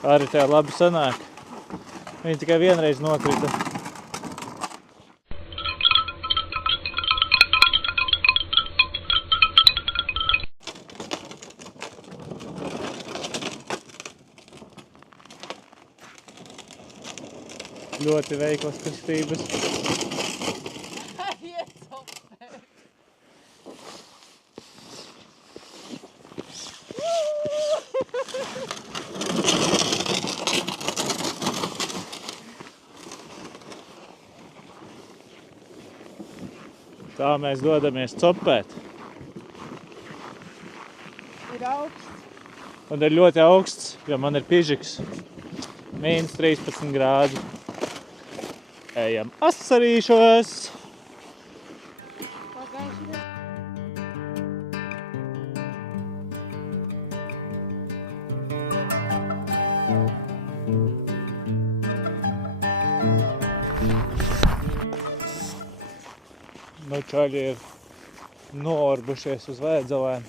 Arī tev labi sanāk. Viņa tikai vienreiz nokrita. Ļoti veiklas kustības. Tā mēs dodamies copēt. Ir augsts. Un ir ļoti augsts, jo man ir pižiks. -13 grādi. Ejam asarīšos. Nu, čaļi ir norbušies uz Vēdzelēm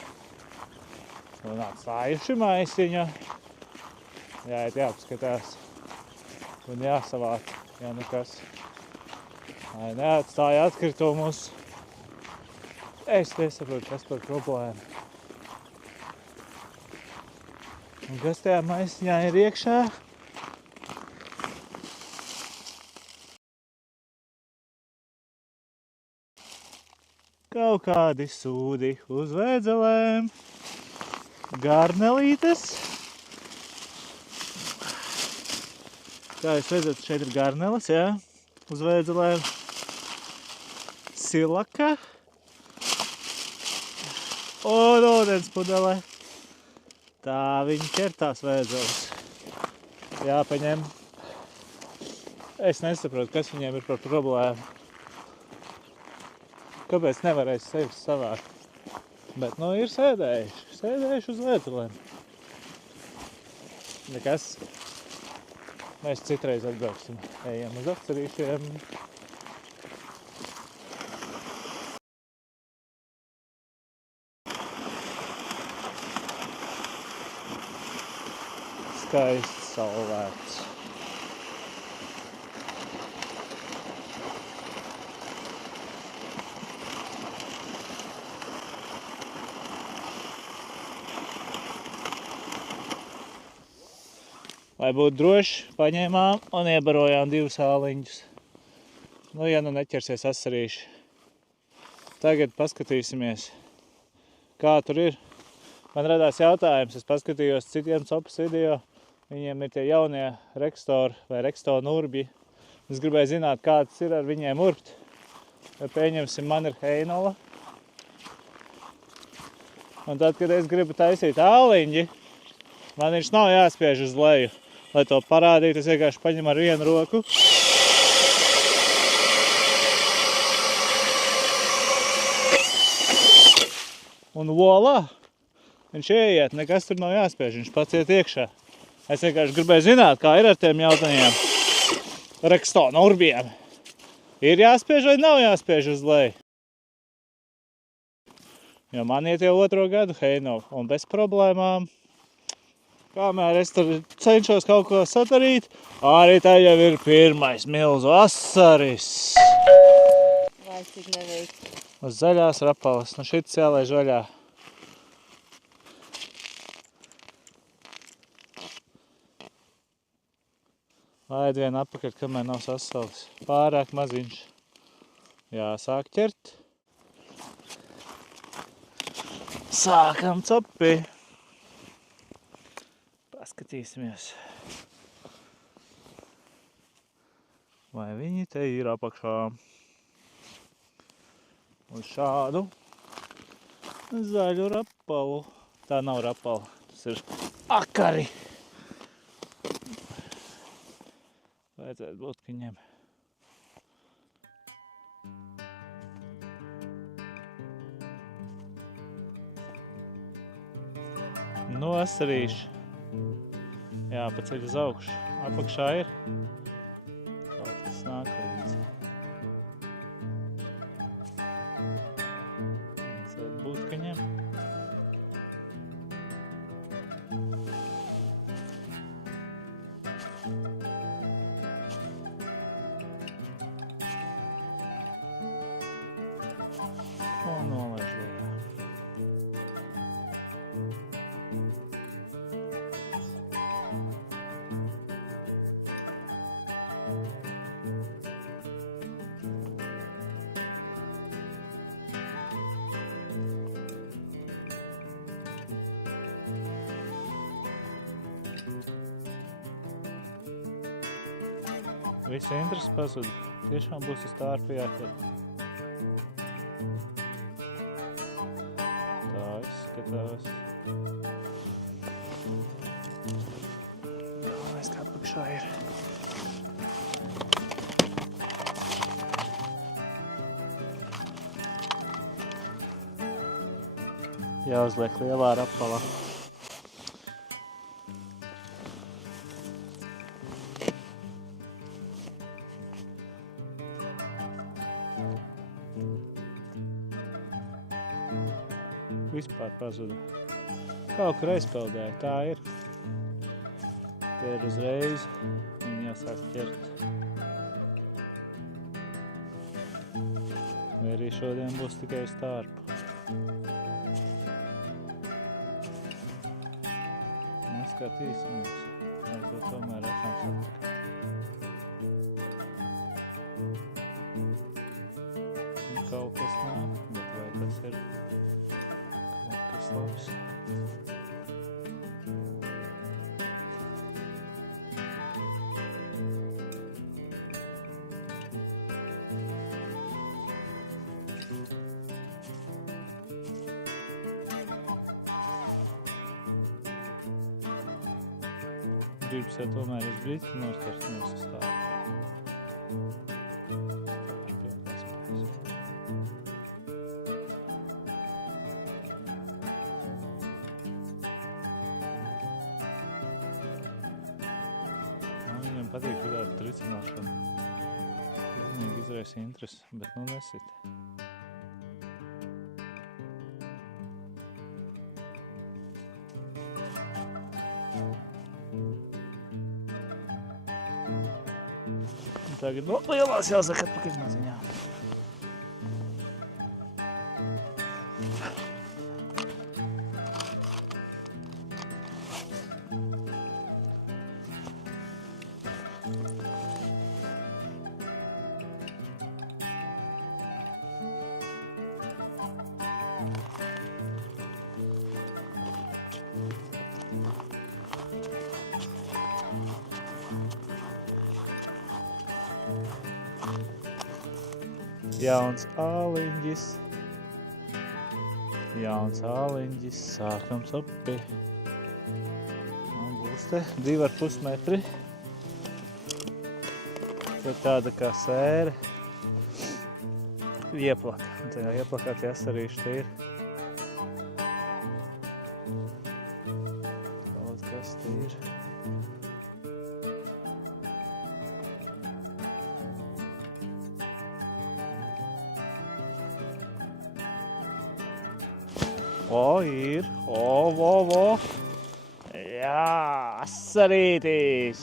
un atstājuši maisiņu. Jāiet jāapskatās un jāsavāc, ja nu kas. Lai neatstāja atkritumus. Es nesaprotu, kas par problēmu. Un kas tajā maisiņā ir iekšā? Kaut kādi sūdi uz Vēdzelēm. Garnelītes. Kā jūs redzat, šeit ir garneles, jā, uz Vēdzelēm. Silaka. Un ūdens pudele. Tā viņi ķertās Vēdzeles. Jāpaņem. Es nesaprotu, kas viņiem ir par problēmu. Kāpēc nevarēs sevi savākt? Bet, nu, ir sēdējuši uz Vēdzelēm. Nekas. Mēs citreiz atbrauksim. Ejam uz Atcerīšiem. Skaists saulēts. Lai būtu droši, paņēmām un iebarojām 2 āliņus. Nu, ja nu neķersies asarīši. Tagad paskatīsimies, kā tur ir. Man radās jautājums, es paskatījos citiem copas video. Viņiem ir tie jaunie Rextor vai Rextor urbji. Es gribēju zināt, kāds ir ar viņiem urbt. Ja pieņemsim, man ir Heinola. Un tad, kad es gribu taisīt āliņi, man viņš nav jāspiež uz leju. Lai to parādītu, es vienkārši paņemu ar vienu roku. Un volā! Viņš ieiet, nekas tur nav jāspiež, viņš pats iet iekšā. Es vienkārši gribēju zināt, kā ir ar tiem jautājumiem. Rextor urbjiem. Ir jāspiež vai nav jāspiež uz leju? Jo man iet jau 2. gadu Heinola un bez problēmām. Kamēr es tur cenšos kaut ko sadarīt, arī tā jau ir pirmais milzu asaris. Vai cik neveikt? Uz zaļās rapalas. Nu šits jālaiž vaļā. Laid vien apakaļ, kamēr nav sasalis. Pārāk maziņš. Jāsāk ķert. Sākam copi. Paskatīsimies, vai viņi te ir apakšā. Uz šādu zaļu rapalu. Tā nav rapala, tas ir akari. Vajadzētu būt viņiem. Nu, asarīši. Jā, paceļ uz augšu. Apakšā ir. Kaut kas nāk līdzi. Vajadzētu būt kaņiem. Visi interesi pazuda. Tiešām būs uz tārpu jāķer. Tā izskatās. Galvenais, kā apakšā ir. Jāuzliek lielā rapalā. Vispār pazuda. Kaut kur aizpeldēja, tā ir. Te ir uzreiz, viņi jāsāk ķert. Vai arī šodien būs tikai uz tārpu. Skatīsimies, vai to tomēr atnāks atpakaļ. Kaut kas nāk, bet vai tas ir kaut kas labs? Gribas jau tomēr uz brīdi nostart nevis uz tārpu. Viņam patīk tāda tricināšana. Pilnīgi izraisa interesi, bet nu nesit. Tagad no lielās jāsaka atpakaļ maziņā. Jauns āliņģis, sākam sopi. Būs te 2,5 metri. Tur tāda kā sēre. Ieplaka. Tajā ieplakā tie asarīši te ir. Kaut kas te ir. O, ir. O. Jā, asarītis.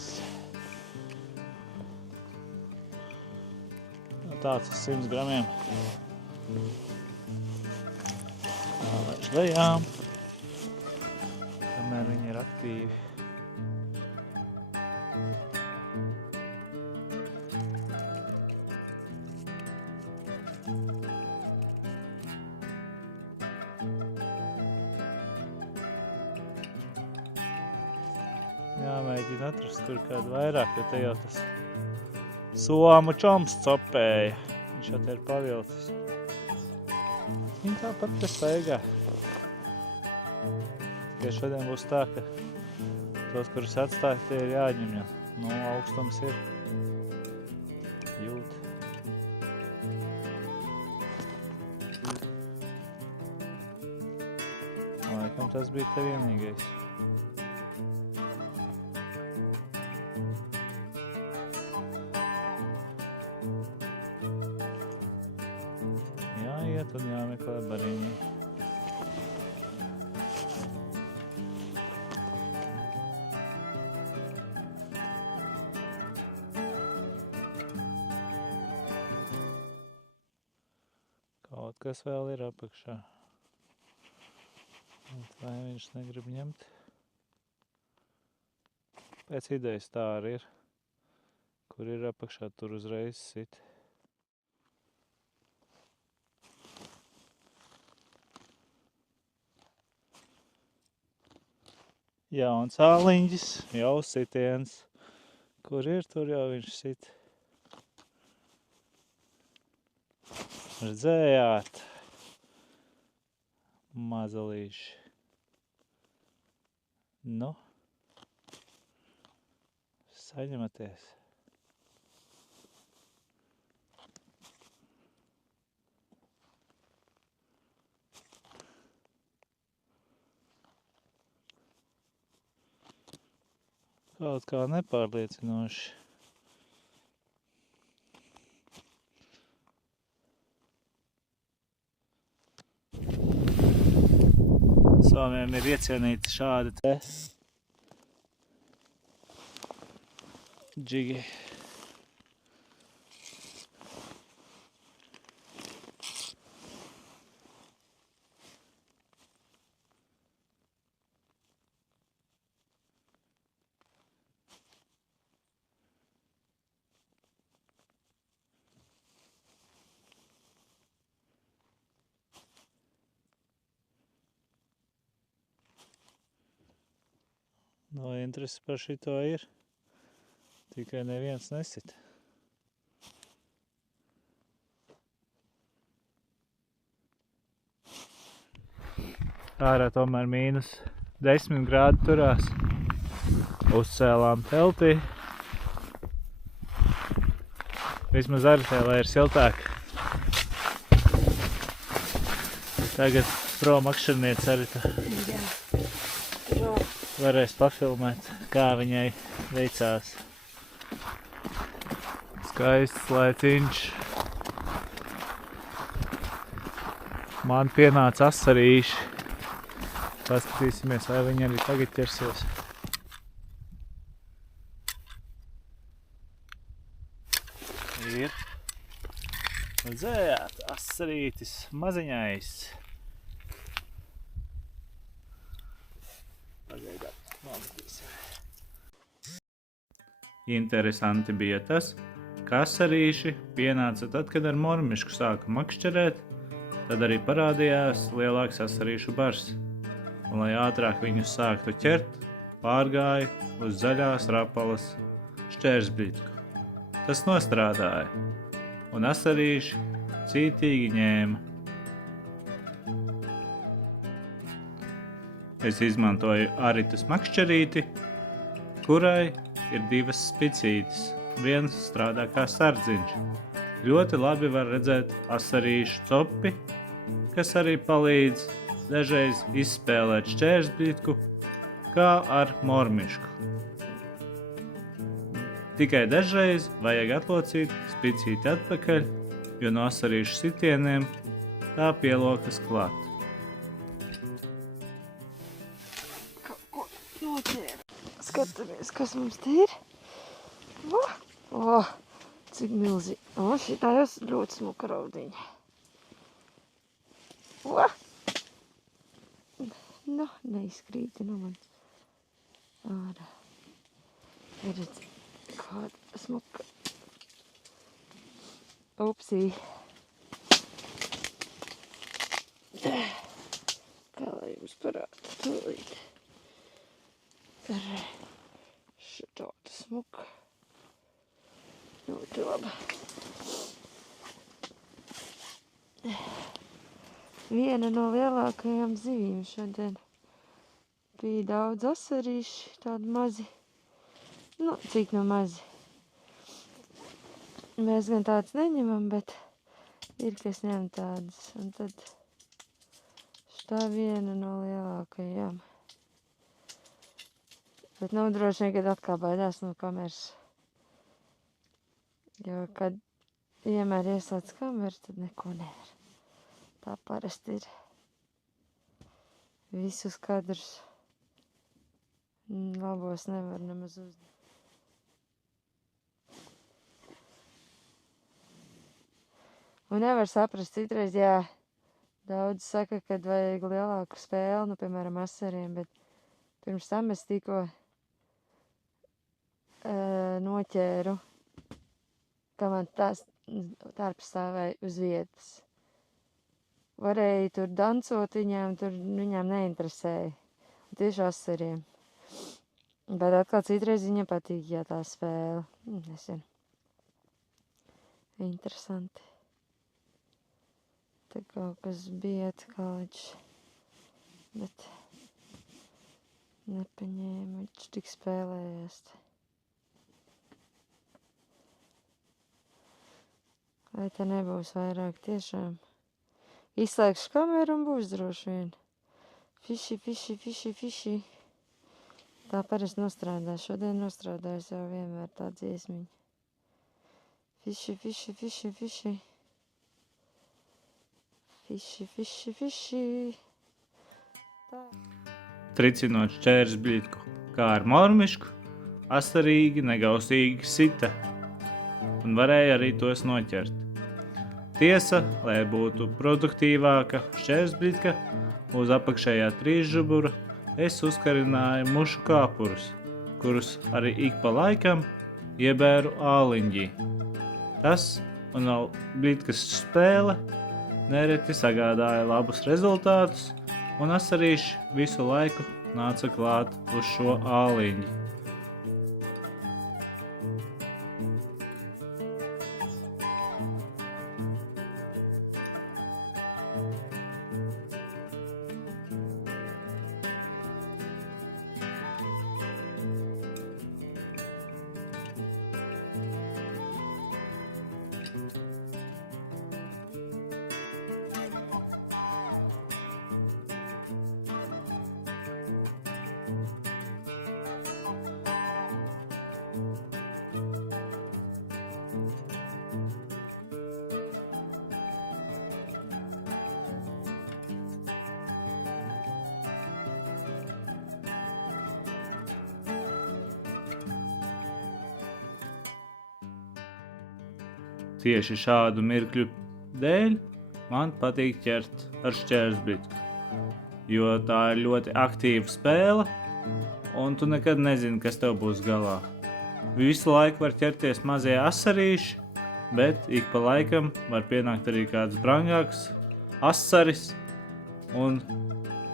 Tāds uz 100 gramiem. Jālaiž lejā, kamēr viņi ir aktīvi. Jāmēģina atrast tur kādu vairāk, jo te jau tas somu čoms copēja. Viņš jau te ir pavilcis. Viņi tāpat te staigā. Tikai šodien būs tā, ka tos, kurus atstāja, tie ir jāņem, jo no augstums ir jūt. Laikam tas bija te vienīgais. Jāiet un jāmeklē bariņi. Kaut kas vēl ir apakšā. Vai viņš negrib ņemt? Pēc idejas tā arī ir. Kur ir apakšā, tur uzreiz sit. Jauns āliņģis, jau sitiens. Kur ir, tur jau viņš sit. Redzējāt? Mazalīši. Nu. Saņematies. Kaut kā nepārliecinoši. Somiem ir iecienīti šādi te džigi. No interesi par šito ir, tikai neviens nesit. Ārā tomēr -10 grādi turās. Uzcēlām teltī. Vismaz Aritē, lai ir siltāk. Tagad promakšķerniece Arita varēs pafilmēt, kā viņai veicās. Skaists laiciņš. Man pienāca asarīši. Paskatīsimies, vai viņi arī tagad ķersies. Ir. Redzējāt, asarītis maziņais. Pagaidām, nometīsim. Interesanti bija tas, ka asarīši pienāca tad, kad ar mormišku sāka makšķerēt, tad arī parādījās lielāks asarīšu bars. Un, lai ātrāk viņus sāktu ķert, pārgāja uz zaļās rapalas šķērsbritku. Tas nostrādāja, un asarīši cītīgi ņēma. Es izmantoju Aritas makšķerīti, kurai ir 2 spicītes. Viens strādā kā sardziņš. Ļoti labi var redzēt asarīšu copi, kas arī palīdz dažreiz izspēlēt šķērsbritku, kā ar mormišku. Tikai dažreiz vajag atlocīt spicīti atpakaļ, jo no asarīšu sitieniem tā pielokas klāt. Skatāmies, kas mums te ir. Cik milzīgi. Šitā jau ļoti smuka raudiņa. Nu, neizkrīti no man ārā. Redz, kāda smuka. Upsī. Kā lai jums parāda tūlīt. Šitāda smuka. Ļoti laba. Viena no lielākajām zivīm šodien. Bija daudz asarīši, tādi mazi. Nu, cik no mazi. Mēs gan tāds neņemam, bet ir, kas ņem tādas. Un tad šitā viena no lielākajām. Bet nu, droši vien, kad atkal baidās no kameras. Jo, kad vienmēr ieslēdz kameru, tad neko nevar. Tā parasti ir visus kadrus. Labos nevar nemaz uzņemt. Un nevar saprast, citreiz, jā, daudz saka, kad vajag lielāku spēli, nu, piemēram, asariem, bet pirms tam es tikko noķēru, ka man tās tarps stāvēja uz vietas. Varēja tur dancot viņām, tur viņām neinteresēja. Tieši asariem. Bet atkal citreiz viņam patīk, jā, tā spēle. Nezinu. Interesanti. Te kaut kas bija atkāļš, bet nepaņēma, viņš tik spēlējās. Vai te nebūs vairāk tiešām? Izslēgšu kameru un būs droši vien. Fiši. Tā parasti nostrādā. Šodien nostrādājas jau vienmēr tā dziesmiņa. Fiši. Tā. Tricinot šķērsbļitku, kā ar mormišku, asarīgi, negausīgi sita, un varēja arī tos noķert. Tiesa, lai būtu produktīvāka šķērsbļitka, uz apakšējā trīsžubura es uzkarināju mušu kāpurus, kurus arī ik pa laikam iebēru āliņģī. Tas un vēl bļitkas spēle nereti sagādāja labus rezultātus, un asarīši visu laiku nāca klāt uz šo āliņģi. Tieši šādu mirkļu dēļ man patīk ķert ar šķērsbļitku, jo tā ir ļoti aktīva spēle, un tu nekad nezini, kas tev būs galā. Visu laiku var ķerties mazie asarīši, bet ik pa laikam var pienākt arī kāds brangāks asaris, un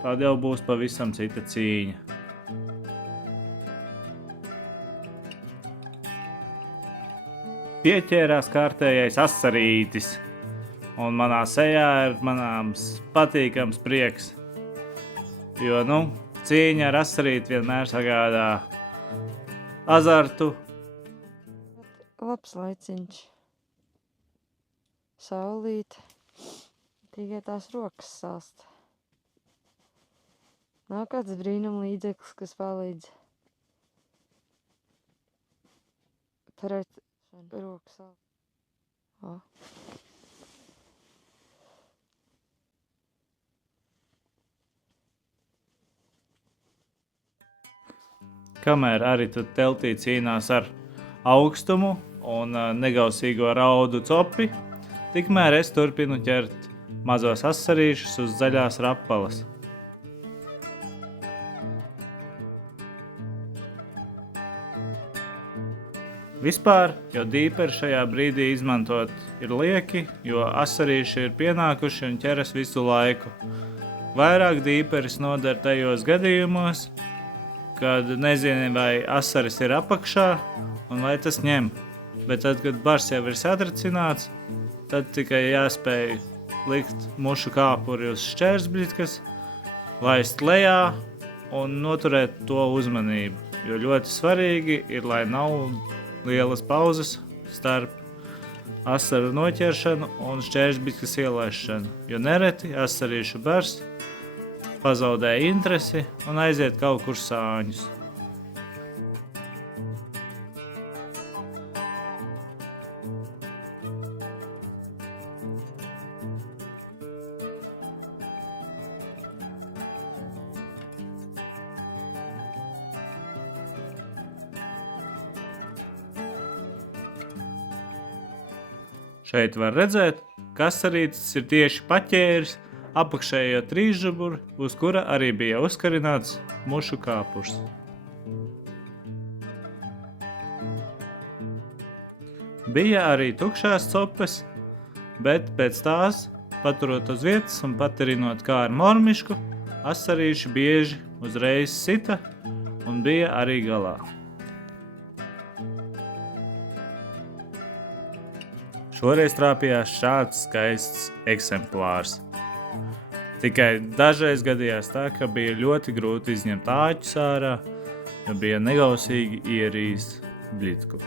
tāda jau būs pavisam cita cīņa. Pieķērās kārtējais asarītis, un manā sejā ir manāms patīkams prieks, jo, cīņa ar asarīti vienmēr sagādā azartu. Labs laiciņš. Saulīt. Tikai tās rokas salst. Nav kāds brīnum līdzeklis, kas palīdz pret rokas salst. O. Kamēr arī tad teltī cīnās ar augstumu un negausīgo raudu copi, tikmēr es turpinu ķert mazos asarīšus uz zaļās rapalas. Vispār, jo dīperi šajā brīdī izmantot ir lieki, jo asarīši ir pienākuši un ķeras visu laiku. Vairāk dīperis noder tajos gadījumos, kad nezini, vai asaris ir apakšā un vai tas ņem. Bet tad, kad bars jau ir satricināts, tad tikai jāspēj likt mušu kāpuri uz šķērsbļitkas, laist lejā un noturēt to uzmanību. Jo ļoti svarīgi ir, lai nav lielas pauzes starp asaru noķeršanu un šķērsbļitkas ielaišanu, jo nereti asarīšu bars pazaudē interesi un aiziet kaut kur sāņus. Šeit var redzēt, ka asarītis ir tieši paķēris apakšējo trīsžuburu, uz kura arī bija uzkarināts mušu kāpurs. Bija arī tukšās copes, bet pēc tās, paturot uz vietas un patirinot kā ar mormišku, asarīši bieži uzreiz sita un bija arī Šoreiz trāpījās šāds skaists eksemplārs. Tikai dažreiz gadījās tā, ka bija ļoti grūti izņemt āķus ārā, jo bija negausīgi ierījis bļitku.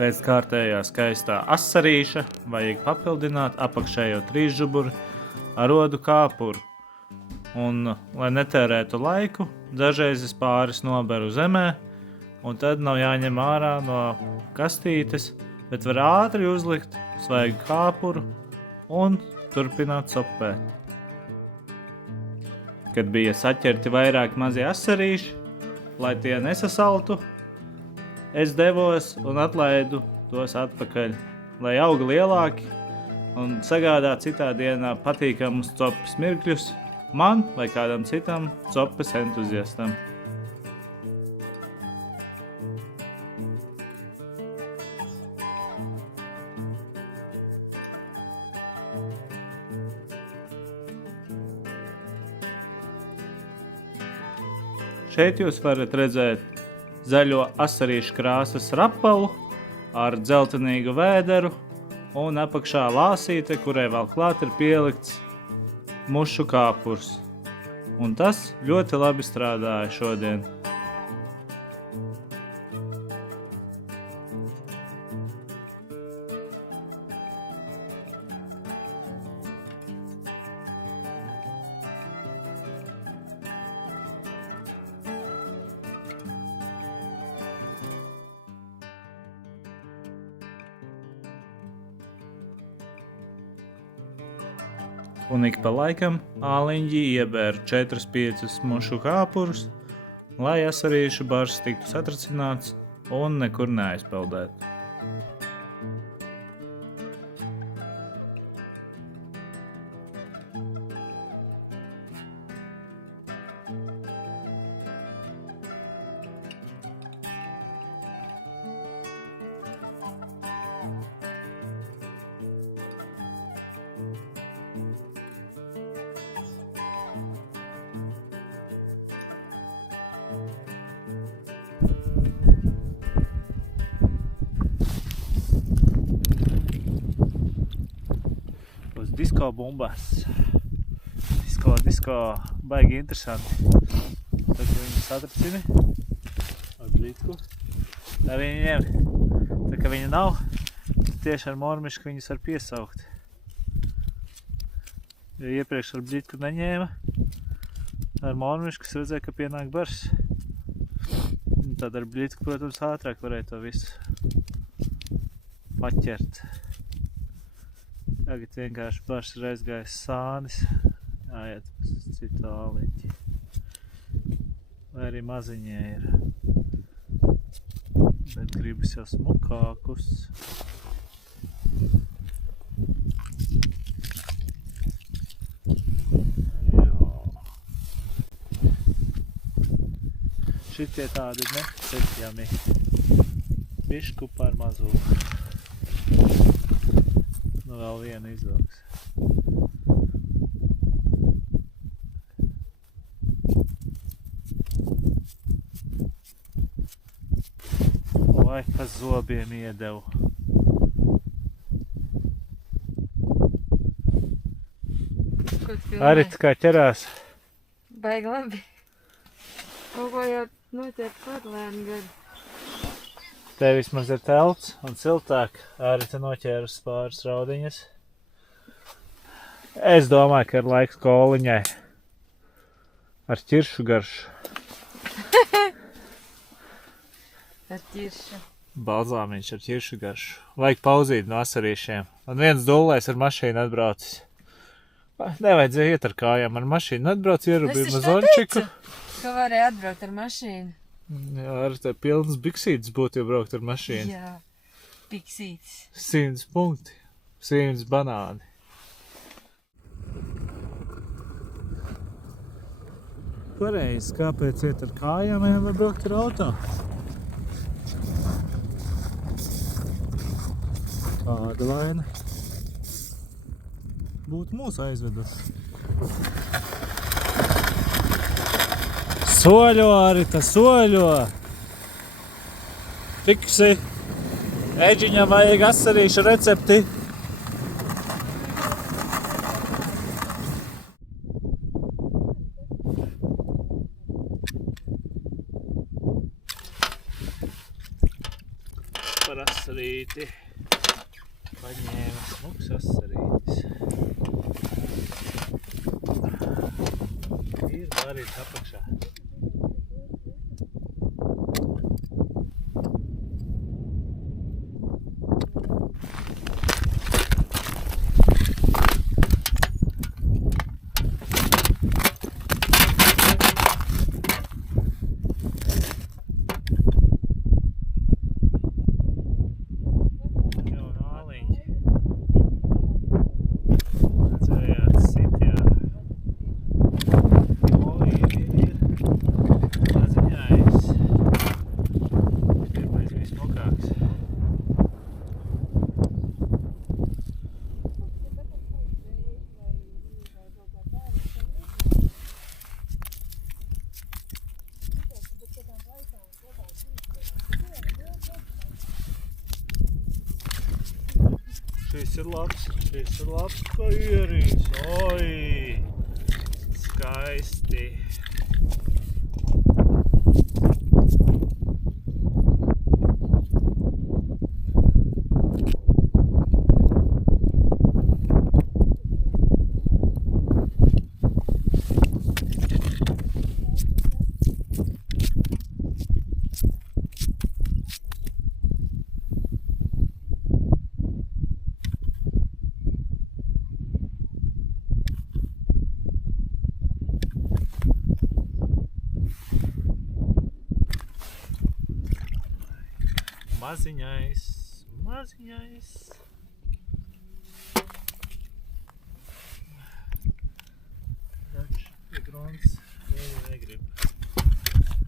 Pēc kārtējā skaistā asarīša vajag papildināt apakšējo trīsžuburi ar odu kāpuru. Un, lai netērētu laiku, dažreiz es pāris noberu zemē, un tad nav jāņem ārā no kastītes, bet var ātri uzlikt svaigu kāpuru un turpināt sopēt. Kad bija saķerti vairāk mazie asarīši, lai tie nesasaltu, es devos un atlaidu tos atpakaļ, lai auga lielāki un sagādā citā dienā patīkamus copas mirkļus man vai kādam citam copas entuziastam. Šeit jūs varat redzēt zaļo asarīšu krāsas rapalu ar dzeltenīgu vēderu un apakšā lāsīte, kurai vēl klāt ir pielikts mušu kāpurs. Un tas ļoti labi strādāja šodien. Un ik pa laikam āliņģi iebēra 4-5 mušu kāpurus, lai asarīšu bars tiktu satracināts un nekur neaizpeldētu. Disko bumbas. Disko, baigi interesanti. Tad, kad viņi satracini ar blitku, tā viņi ņem. Tā, ka viņa nav, tieši ar mormišku viņus var piesaukt. Jo iepriekš ar blitku neņēma, ar mormišku es redzēju, ka pienāk bars. Tad ar blitku, protams, ātrāk varēja to visu paķert. Tagad vienkārši bars ir aizgājis sānis, jāiet uz citu āliņķi. Vai arī maziņie ir. Bet gribas jau smukākus. Jo. Šitie tādi necepjami. Bišku par mazu. Nu, vēl viena izvilks. Vai, kas zobiem iedevu. Arī kā ķerās. Baigi labi. Kaut ko jau notiek padlēni gadu. Te vismaz ir telts un siltāk, arī te noķēras pāris raudiņas. Es domāju, ka ir laiks koliņai ar ķiršu garšu. Ar ķiršu. Balzāmiņš ar ķiršu garšu. Vajag pauzīt no asarīšiem. Un viens dullais ar mašīnu atbraucis. Nevajadzēja iet ar kājām ar mašīnu. Atbrauc ierubīju mazončiku. Ka varēja atbraukt ar mašīnu. Jā, ar te pilnas biksītes būtu, ja braukt ar mašīnu. Jā, piksītis. 100 punkti, 100 banāni. Pareizi, kāpēc iet ar kājām, ja var braukt ar auto? Kāda vaina būtu mūs aizvedusi. Soļo, Arita, soļo! Fiksi! Eģiņam vajag asarīšu recepti. Par asarīti. Paņēma smuks asarītis. Ir varīts apakšā. Šis ir labs paierīs. Oi! Skaisti! Maziņais. Taču ir grons, viņi negrib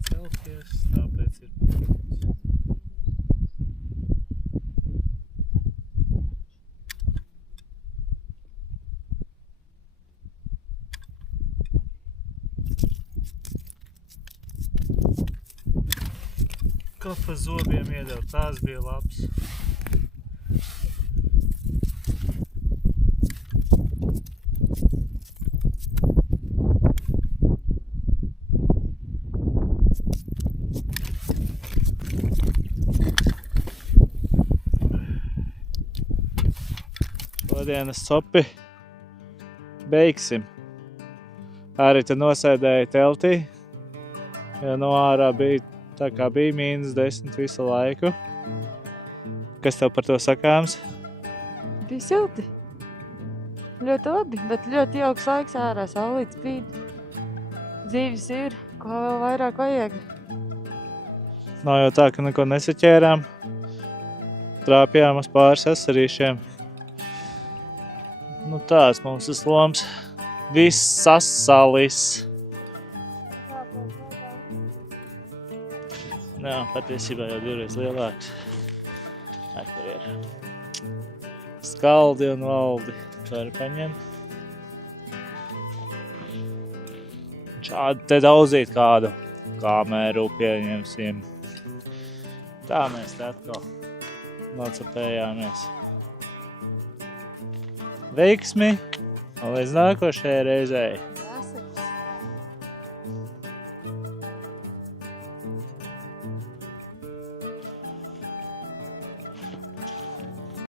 celties, tāpēc ir grons. Ko pa zobiem iedeva, tās bija labs. Šodienas sopi beigsim. Arī te nosēdēja teltī, jo no ārā bija tā kā bija -10 visu laiku. Kas tev par to sakāms? Bija silti. Ļoti labi, bet ļoti jauks laiks ārā, saulīt spīd. Dzīves ir, ko vēl vairāk vajag. Nav jau tā, ka neko nesaķērām. Trāpjām uz pāris asarīšiem. Nu tās mums tas loms. Viss sasalis. Jā, patiesībā jau 2 lielāks. Tur ir skaldi un valdi. Var paņemt. Šādi te daudzīt kādu kameru pieņemsim. Tā mēs te atkal nocapējāmies. Veiksmi un līdz nākošajai reizei!